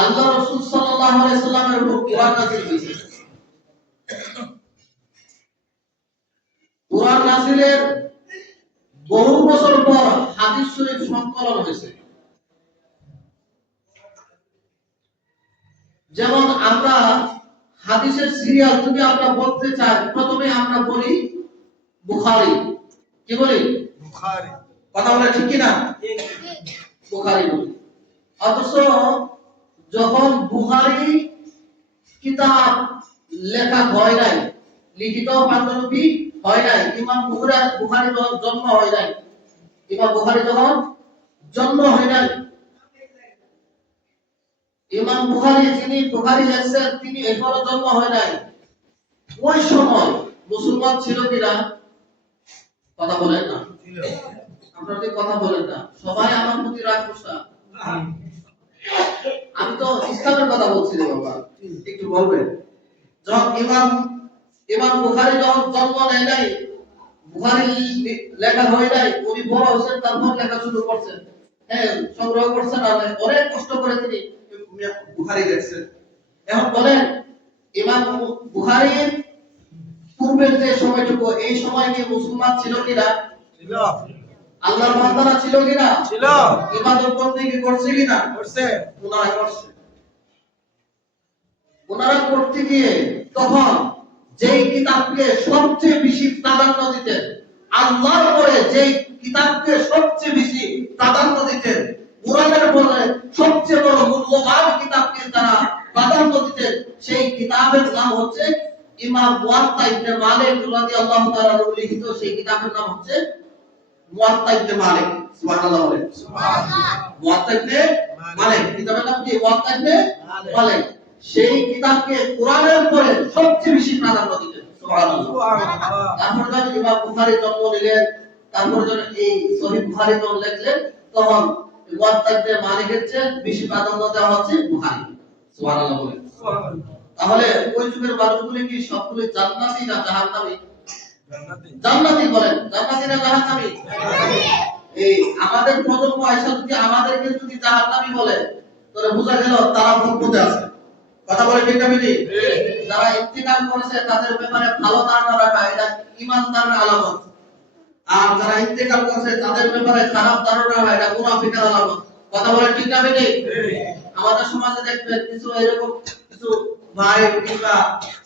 আল্লাহ রাসূল সাল্লাল্লাহু আলাইহি সাল্লামের উপর কোরআন নাযিল হয়েছে। কোরআন নাযিলের বহু বছর পর হাদিস শরীফ সংকলন হয়েছে। যেমন আমরা হাদিসের সিরিয়াল যদি আমরা বলতে চাই, প্রথমে আমরা বলি বুখারী। কি বলি? বুখারী। কথা বলে ঠিক কি না? বুখারী বলি। অথচ যখন বুখারী কিতাব লেখা হয় নাই, লিখিত পাণ্ডুলিপি হয় নাই, ইমাম বুখারী জন্ম হয় নাই, ইমাম বুখারী যখন জন্ম হয় নাই, ইমাম বুখারী যিনি বুখারী লেখছেন তিনি এখনো জন্ম হয় নাই। ওই সময় মুসলমান ছিল কিনা? কথা বলেন না, আপনারা কথা বলেন না, সবাই আমার প্রতি রাগ করছে। আমি তো ইসলামের কথা বলছি রে বাবা, একটু বলবেন। যখন ইমাম বুখারী যখন জন্ম নেয় নাই, বুখারী লেখা হয় নাই, উনি বড় হয়েছেন, তারপর লেখা শুরু করছেন। হ্যাঁ, সংগ্রহ করছেন, আর অনেক কষ্ট করে তিনি বুখারী লিখছেন। এখন বলেন, ইমাম বুখারীর পূর্বের যে সময়টুকু, এই সময় কি মুসলমান ছিল কিনা? ছিল। আল্লাহর বান্দারা ছিল কিনা? ছিল। ইবাদত বন্দেগী করছে কিনা? করছে। ওনারা করছে। ওনারা করতে গিয়ে তখন যেই কিতাবকে সবচেয়ে বেশি প্রাধান্য দিতেন, আল্লাহর পরে যেই কিতাবকে সবচেয়ে বেশি প্রাধান্য দিতেন, কোরআনের পরে সবচেয়ে বড় মূল্যবান কিতাবকে তারা প্রাধান্য দিতেন, সেই কিতাবের নাম হচ্ছে ইমাম মুয়াত্তা ইবনে মালিক রাদিয়াল্লাহু তাআলা লিখিত সেই কিতাবের নাম হচ্ছে মুয়াত্তা ইবনে মালিক। সুবহানাল্লাহ বলেন। সুবহানাল্লাহ। মুয়াত্তা ইবনে মালিক, কিতাবের নাম কি? মুয়াত্তা ইবনে মালিক। সেই কিতাবকে কোরআনের পরে সবচেয়ে বেশি প্রাধান্য দিতেন। সুবহানাল্লাহ। তারপর যখন ইমাম বুখারী জন্ম নিলেন, তারপর যখন এই সহিহ বুখারী যখন লিখলেন, তখন মুয়াত্তা ইবনে মালিকের চেয়ে বেশি প্রাধান্য দেওয়া হচ্ছে বুখারী। সুবহানাল্লাহ বলেন। সুবহানাল্লাহ। তাহলে ওই যুগের মানুষগুলো কি সবগুলো জান্নাতি না জাহান্নামী? জান্নাতি। জান্নাতি বলেন, জান্নাতি না জাহান্নামী? জান্নাতি। এই আমাদের প্রজন্ম আয়েশা যদি আমাদেরকে যদি জাহান্নামী বলে, তাহলে বোঝা গেল তারা বিপদে আছে। কথা বলে ঠিক না বেঠিক? যারা ইন্তেকাল করেছে তাদের ব্যাপারে ভালো ধারণা রাখা এটা ঈমানদারের আলামত, আর যারা ইন্তেকাল করেছে তাদের ব্যাপারে খারাপ ধারণা রাখা এটা মুনাফিকের আলামত। কথা বলে ঠিক না বেঠিক? আমাদের সমাজে দেখবেন কিছু এরকম কিছু ভাই কিংবা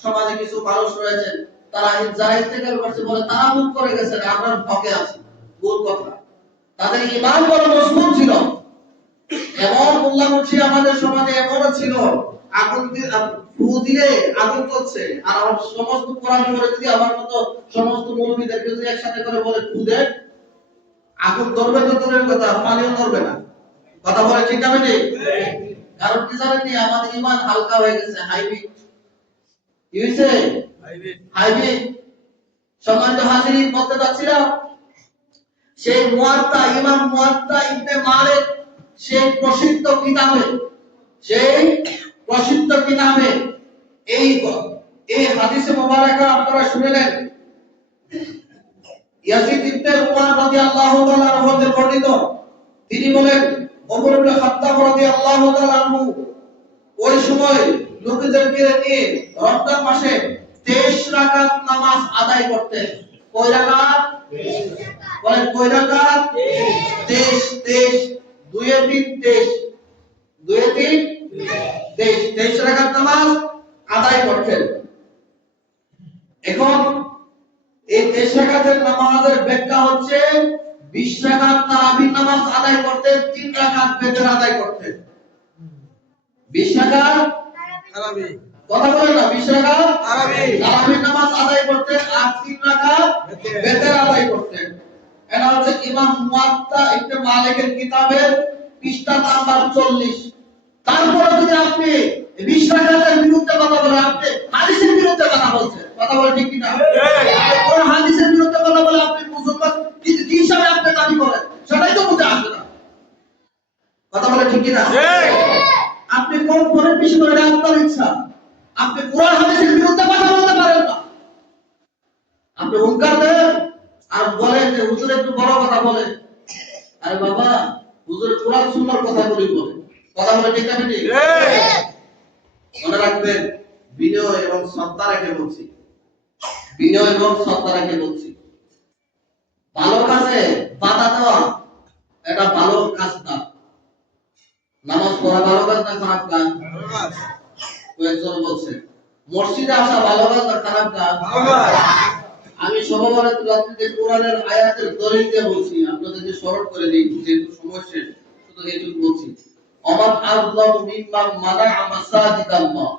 সমাজে কিছু মানুষ রয়েছে, তারা যারা ইন্তেকাল করছে বলে তারা মুখ করে গেছে, আমরা হকে আছি। ভুল কথা। তাদের ঈমান বড় মজবুত ছিল। এমন মোল্লা মুর্শিদ আমাদের সমাজে এমনও ছিল, আগুন ফু দিলে আগুন জ্বলছে, আর সমস্ত কোরআন পড়ে যদি আমার মতো সমস্ত মৌলবীদেরকে যদি একসাথে করে বলে ফু দে, আগুন ধরবে তো দূরের কথা, পানিও ধরবে না। কথা বলে ঠিক না বেঠিক? কারণ কি জানেন, আমাদের ঈমান হালকা হয়ে গেছে, হাইব্রিড। কি হইছে? হাইব্রিড। সম্মানিত হাজিরিন, বলতে যাচ্ছিলাম সেই মুয়াত্তা, ইমাম মুয়াত্তা ইবনে মালিক সেই প্রসিদ্ধ কিতাবে এই হাদিসে মুবারাকা আপনারা শুনলেন। ইয়াজিদ ইবনে উমর রাদিয়াল্লাহু তাআলা হতে বর্ণিত, তিনি বলেন ওমর ইবনে খাত্তাব রাদিয়াল্লাহু তাআলা আনহু ওই সময় লোকদেরকে নিয়ে রমজান মাসে 23 রাকাত নামাজ আদায় করতেন। কয় রাকাত? 23 রাকাত। বলেন কয় রাকাত? 23 দুয়ে 3 23 রাকাত নামাজ আদায় করতেন। এখন এই 23 রাকাতের নামাজের ব্যাখ্যা হচ্ছে 20 রাকাত তারাবির নামাজ আদায় করতেন, 3 রাকাত বেতর আদায় করতেন। 20 রাকাত তারাবি। কথা বলেন না, 20 রাকাত তারাবির নামাজ আদায় করতেন, আর 3 রাকাত বেতর আদায় করতেন। এটা হচ্ছে ইমাম মুয়াত্তা ইবনে মালিকের কিতাবের পৃষ্ঠা নাম্বার 40। তারপরে যদি আপনি 20 রাকাতের বিরুদ্ধে কথা বলেন, আপনি হাদিসের বিরুদ্ধে কথা বলছেন। কথা বলে ঠিক কি না? কোন হাদিসের বিরুদ্ধে কথা বলে আপনি মুসলমান কি হিসাবে আপনি দাবি করেন, সেটাই তো বুঝে আসে না। কথা বলে ঠিক কি না? আপনি কোন পরে পিছনে এটা আপনার ইচ্ছা। আপনি কোরআন হাদিসের বিরুদ্ধে কথা বলতে পারেন না। আপনি হুঙ্কার দেন আর বলেন যে হুজুর একটু বড় কথা বলে। আরে বাবা, হুজুর কোরআন সুন্নাহর কথা বলি বলে। কথা বলে ঠিক না ঠিক? মনে রাখবেন, বিনয় এবং শ্রদ্ধা রেখে বলছি, বিনয় এবং শ্রদ্ধা রেখে বলছি, ভালো কাজে বাধা দেওয়া এটা ভালো কাজ না। নামাজ পড়া ভালো কাজ না খারাপ কাজ? কয়েকজন বলছে। মসজিদে আসা ভালো কাজ না খারাপ কাজ? আমি সর্বভারত রাত্রিতে কোরআনের আয়াতের দলিল দিয়ে বলছি, আপনাদেরকে স্মরণ করে দিই, যেহেতু সময় শেষ, শুধু এইটুকু বলছি। অমান আযলামু মিম্মান মানাআ মাসাজিদাল্লাহ,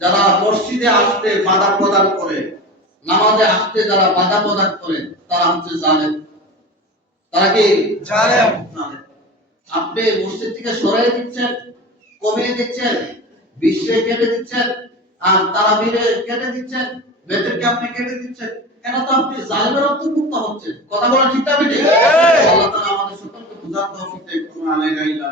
যারা মসজিদে আসতে বাধা প্রদান করে, নামাজে আসতে যারা বাধা প্রদান করে, তারা হচ্ছে জালেম। তারা কি জালেম? আপনি মসজিদ থেকে সরাই দিচ্ছেন, কমিয়ে দিচ্ছেন, বিশ্বে কেটে দিচ্ছেন, আর তারাবিরে কেটে দিচ্ছেন, বেতনকে আপনি কেটে দিচ্ছেন, এটা তো আপনি জালেমের অন্তর্ভুক্ত হচ্ছেন। কথা বলা ঠিক না বেঠিক? আল্লাহ তাআলা আমাদের সকলকে বুঝার তৌফিক দেন। আলাইনা ইল্লা